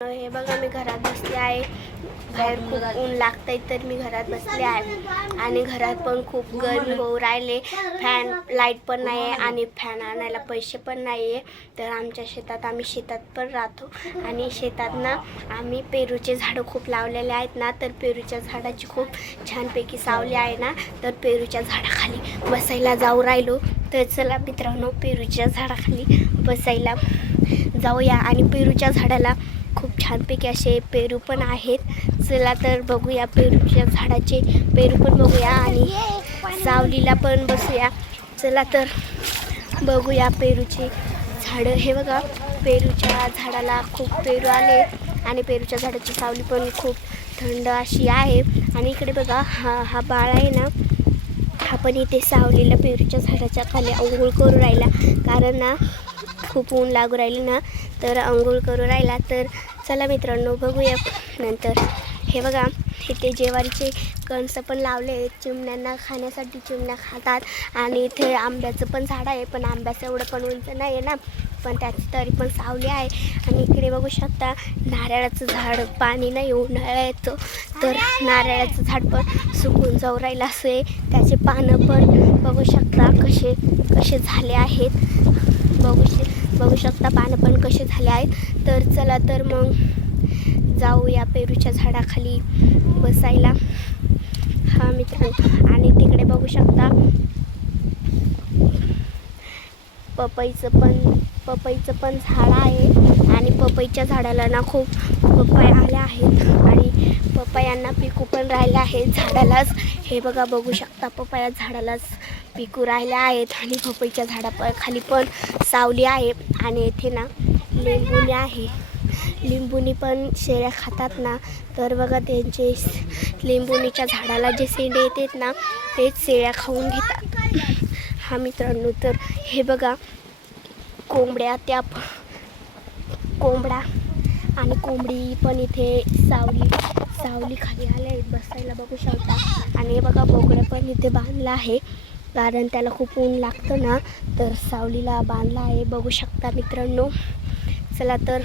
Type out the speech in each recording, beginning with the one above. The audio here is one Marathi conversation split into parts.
हे बघा मी घरात बसले आहे. बाहेर खूप ऊन लागतंय तर मी घरात बसले आहे आणि घरात पण खूप गरमी होऊ राहिले. फॅन लाईट पण नाही आहे आणि फॅन आणायला पैसे पण नाही आहे. तर आमच्या शेतात आम्ही शेतात पण राहतो आणि शेतात ना आम्ही पेरूचे झाडं खूप लावलेले आहेत ना. तर पेरूच्या झाडाची खूप छानपैकी सावली आहे ना. तर पेरूच्या झाडाखाली बसायला जाऊ राहिलो. तर चला मित्रांनो पेरूच्या झाडाखाली बसायला जाऊया. आणि पेरूच्या झाडाला खूप छानपैकी असे पेरू पण आहेत. चला तर बघूया पेरूच्या झाडाचे पेरू पण बघूया आणि सावलीला पण बसूया. चला तर बघूया पेरूचे झाडं. हे बघा पेरूच्या झाडाला खूप पेरू आले आणि पेरूच्या झाडाची सावली पण खूप थंड अशी आहे. आणि इकडे बघा हा बाळ आहे ना, हा पण इथे सावलीला पेरूच्या झाडाच्या खाली अंघोळ करू राहिला. कारण ना खूप ऊन लागू राहिली ना तर अंघोळ करू राहिला. तर चला मित्रांनो बघूया नंतर. हे बघा इथे ज्वारीचे कणसं पण लावले आहेत. चिमण्यांना खाण्यासाठी चिमण्या खातात. आणि इथे आंब्याचं पण झाड आहे, पण आंब्याचं एवढं पण उंच नाही आहे ना, पण त्याची तरी पण सावली आहे. आणि इकडे बघू शकता नारळाचं झाड, पाणी नाही उन्हाळ्यात तर नारळाचं झाड पण सुकून जाऊ राहिलं असं आहे. त्याचे पानं पण बघू शकता कसे झाले आहेत. बघू शकता पानं पण कसे झाले आहेत. तर चला तर मग जाऊया पेरूच्या झाडाखाली बसायला. हा मित्रांनो आणि तिकडे बघू शकता पपईचं पण झाड आहे. आणि पपईच्या झाडाला ना खूप पपया आल्या आहेत आणि पपयांना पिकू पण राहिल्या आहेत झाडालाच. हे बघा बघू शकता पपया झाडालाच पिकू राहिल्या आहेत. आणि पपईच्या झाडाखाली पण सावली आहे. आणि येथे ना लिंबुणी आहे. लिंबुणी पण शेळ्या खातात ना, तर बघा त्यांचे लिंबुणीच्या झाडाला जे शेंडे येतात ना तेच शेळ्या खाऊन घेतात. हा मित्रांनो तर हे बघा कोंबड्या आणि कोंबडी पण इथे सावली खाली आले आहेत बसायला बघू शकता. आणि हे बघा बोकड्या पण इथे बांधला आहे, कारण त्याला खूप ऊन लागतं ना, तर सावलीला बांधला आहे बघू शकता मित्रांनो. चला तर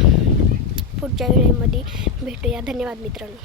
पुढच्या व्हिडिओमध्ये भेटूया. धन्यवाद मित्रांनो.